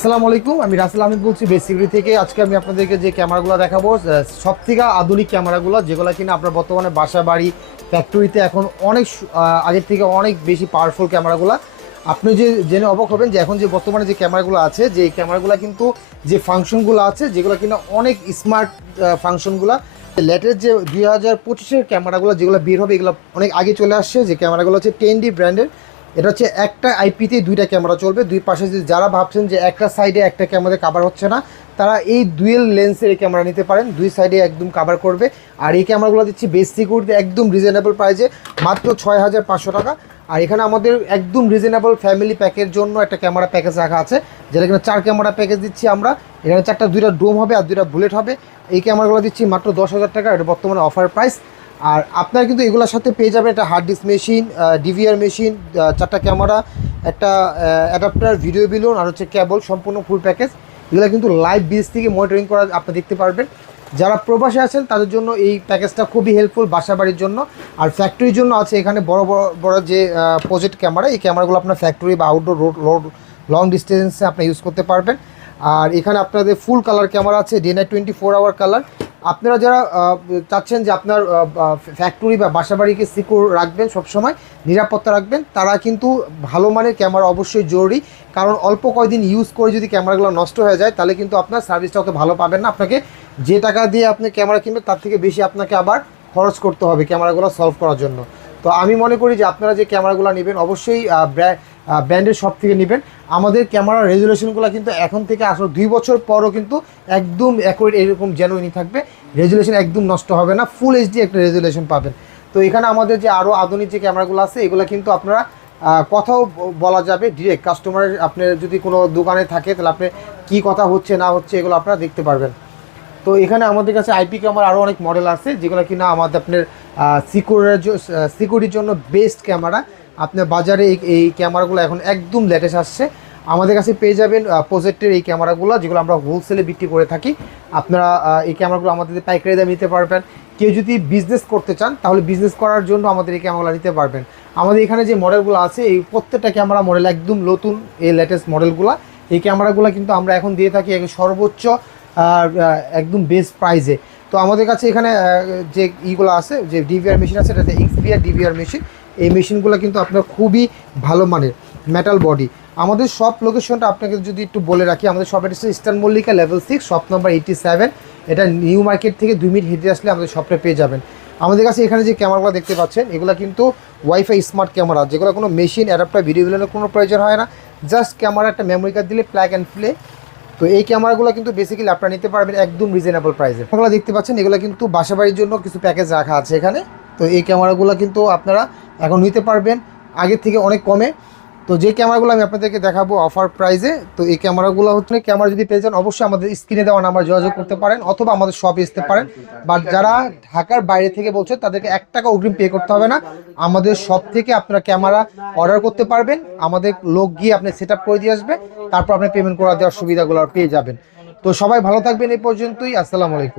আসসালামু আলাইকুম, আমি রাসেল আহমেদ বলছি বেস সিকিউরিটি থেকে। আজকে আমি আপনাদেরকে যে ক্যামেরাগুলো দেখাবো সব থেকে আধুনিক ক্যামেরাগুলো, যেগুলো কিনা আপনার বর্তমানে বাসা বাড়ি ফ্যাক্টরিতে এখন অনেক আগের থেকে অনেক বেশি পাওয়ারফুল ক্যামেরাগুলো। আপনি যে জেনে অবাক হবেন যে এখন যে বর্তমানে যে ক্যামেরাগুলো আছে, যে ক্যামেরাগুলো কিন্তু যে ফাংশনগুলো আছে যেগুলো কিনা অনেক স্মার্ট ফাংশনগুলো। লেটেস্ট যে 2025-এর ক্যামেরাগুলো যেগুলো বের হবে এগুলো অনেক আগে চলে আসছে। যে ক্যামেরাগুলো হচ্ছে 10D ব্র্যান্ডের। এটা হচ্ছে একটা আইপিতে দুইটা ক্যামেরা চলবে, দুই পাশে। যারা ভাবছেন যে একটা সাইডে একটা ক্যামেরা কাভার হচ্ছে না, তারা এই ডুয়েল লেন্সের ক্যামেরা নিতে পারেন, দুই সাইডে একদম কাভার করবে। আর এই ক্যামেরাগুলো দিচ্ছি বেস সিকিউরিটি একদম রিজনেবল প্রাইসে, মাত্র 6500 টাকা। আর এখানে আমাদের একদম রিজনেবল ফ্যামিলি প্যাকের জন্য একটা ক্যামেরা প্যাকেজ রাখা আছে, যেটা কিনা 4 ক্যামেরা প্যাকেজ দিচ্ছি আমরা। এখানে 4টা, 2টা ডোম হবে আর 2টা বুলেট হবে। এই ক্যামেরাগুলো দিচ্ছি মাত্র 10,000 টাকা, এটা বর্তমানে অফার প্রাইস। আর আপনারা কিন্তু এগুলোর সাথে পেয়ে যাবেন একটা hard disk machine, DVR machine, 4টা ক্যামেরা, একটা অ্যাডাপ্টার, ভিডিও বিলুন আর হচ্ছে কেবল, সম্পূর্ণ ফুল প্যাকেজ। এগুলো কিন্তু লাইভ বিচ থেকে মনিটরিং করা আপনি দেখতে পারবেন। যারা প্রবাসে আছেন তাদের জন্য এই প্যাকেজটা খুবই হেল্পফুল, বাসা বাড়ির জন্য। আর ফ্যাক্টরির জন্য আছে এখানে বড় বড় বড় যে প্রজেক্ট ক্যামেরা, এই ক্যামেরাগুলো আপনার ফ্যাক্টরি বা আউটডোর রোড লং ডিস্টেন্সে আপনি ইউজ করতে পারবেন। আর এখানে আপনাদের ফুল কালার ক্যামেরা আছে, ডে নাইট 24 আওয়ার কালার। আপনারা যারা চাচ্ছেন যে আপনার ফ্যাক্টরি বা বাসাবাড়িকে সিকিউর রাখবেন, সবসময় নিরাপত্তা রাখবেন, তারা কিন্তু ভালো মানের ক্যামেরা অবশ্যই জরুরি। কারণ অল্প কয়েকদিন ইউজ করে যদি ক্যামেরাগুলো নষ্ট হয়ে যায়, তাহলে কিন্তু আপনার সার্ভিসটা অত ভালো পাবেন না। আপনাকে যে টাকা দিয়ে আপনি ক্যামেরা কিনবেন তার থেকে বেশি আপনাকে আবার খরচ করতে হবে ক্যামেরাগুলো সলভ করার জন্য। তো আমি মনে করি যে আপনারা যে ক্যামেরাগুলো নেবেন অবশ্যই ব্র্যান্ডের শপ থেকে নেবেন। আমাদের ক্যামেরার রেজুলেশনগুলো কিন্তু এখন থেকে আসলে 2 বছর পরও কিন্তু একদম অ্যাকুরেট এরকম জেনুইনই থাকবে, রেজুলেশন একদম নষ্ট হবে না, ফুল এইচডি একটা রেজুলেশন পাবেন। তো এখানে আমাদের যে আরও আধুনিক যে ক্যামেরাগুলো আছে এগুলো কিন্তু আপনারা কথাও বলা যাবে ডিরেক্ট কাস্টমারের। আপনার যদি কোনো দোকানে থাকে তাহলে আপনি কী কথা হচ্ছে না হচ্ছে এগুলো আপনারা দেখতে পারবেন। তো এখানে আমাদের কাছে আইপি ক্যামেরা আরও অনেক মডেল আছে, যেগুলো কিনা আমাদের আপনার সিকিউরিটির জন্য বেস্ট ক্যামেরা। আপনার বাজারে এই ক্যামেরাগুলো এখন একদম লেটেস্ট আসছে। আমাদের কাছে পেয়ে যাবেন প্রজেক্টের এই ক্যামেরাগুলো, যেগুলো আমরা হোলসেলে বিক্রি করে থাকি। আপনারা এই ক্যামেরাগুলো আমাদের পাইকারি দামে নিতে পারবেন। কেউ যদি বিজনেস করতে চান তাহলে বিজনেস করার জন্য আমাদের এই ক্যামেরাগুলো নিতে পারবেন। আমাদের এখানে যে মডেলগুলো আছে এই প্রত্যেকটা ক্যামেরা মডেল একদম নতুন, এই লেটেস্ট মডেলগুলো। এই ক্যামেরাগুলো কিন্তু আমরা এখন দিয়ে থাকি সর্বোচ্চ একদম বেস্ট প্রাইজে। তো আমাদের কাছে এখানে যে ইগুলো আছে, যে ডিভিআর মেশিন আছে, এটা এক্সপিআর ডিভিআর মেশিন। এই মেশিনগুলো কিন্তু আপনার খুবই ভালো মানের, মেটাল বডি। আমাদের শপ লোকেশনটা আপনাকে যদি একটু বলে রাখি, আমাদের shop address eastern Mallika level 6, shop number 87। এটা নিউ মার্কেট থেকে 2 মিনিট হেঁটে আসলে আমাদের শপটা পেয়ে যাবেন। আমাদের কাছে এখানে যে ক্যামেরাগুলো দেখতে পাচ্ছেন এগুলো কিন্তু ওয়াইফাই স্মার্ট ক্যামেরা, যেগুলো কোনো মেশিন অ্যাডাপ্টার, ভিডিও বিলনের কোনো প্রয়োজন হয় না। জাস্ট ক্যামেরা একটা মেমোরি কার্ড দিলে প্লাগ অ্যান্ড প্লে। তো এই ক্যামেরাগুলো কিন্তু বেসিক্যালি আপনারা নিতে পারবেন একদম রিজনেবল প্রাইসে। এগুলো দেখতে পাচ্ছেন এগুলো কিন্তু বাসাবাড়ির জন্য কিছু প্যাকেজ রাখা আছে এখানে। তো এই ক্যামেরাগুলো কিন্তু আপনারা এখন নিতে পারবেন আগের থেকে অনেক কমে। তো যে ক্যামেরাগুলো আমি আপনাদেরকে দেখাবো অফার প্রাইসে, তো এই ক্যামেরাগুলো হচ্ছে, ক্যামেরা যদি পেয়ে যান অবশ্যই আমাদের স্ক্রিনে দেওয়া নাম্বার যোগাযোগ করতে পারেন, অথবা আমাদের শপে আসতে পারেন। বাট যারা ঢাকার বাইরে থেকে বলছেন তাদেরকে 1 টাকা অগ্রিম পে করতে হবে না। আমাদের শপ থেকে আপনারা ক্যামেরা অর্ডার করতে পারবেন, আমাদের লোক গিয়ে আপনি সেট আপ করে দিয়ে আসবে, তারপর আপনি পেমেন্ট করে দেওয়ার সুবিধাগুলো পেয়ে যাবেন। তো সবাই ভালো থাকবেন, এই পর্যন্তই। আসসালামু আলাইকুম।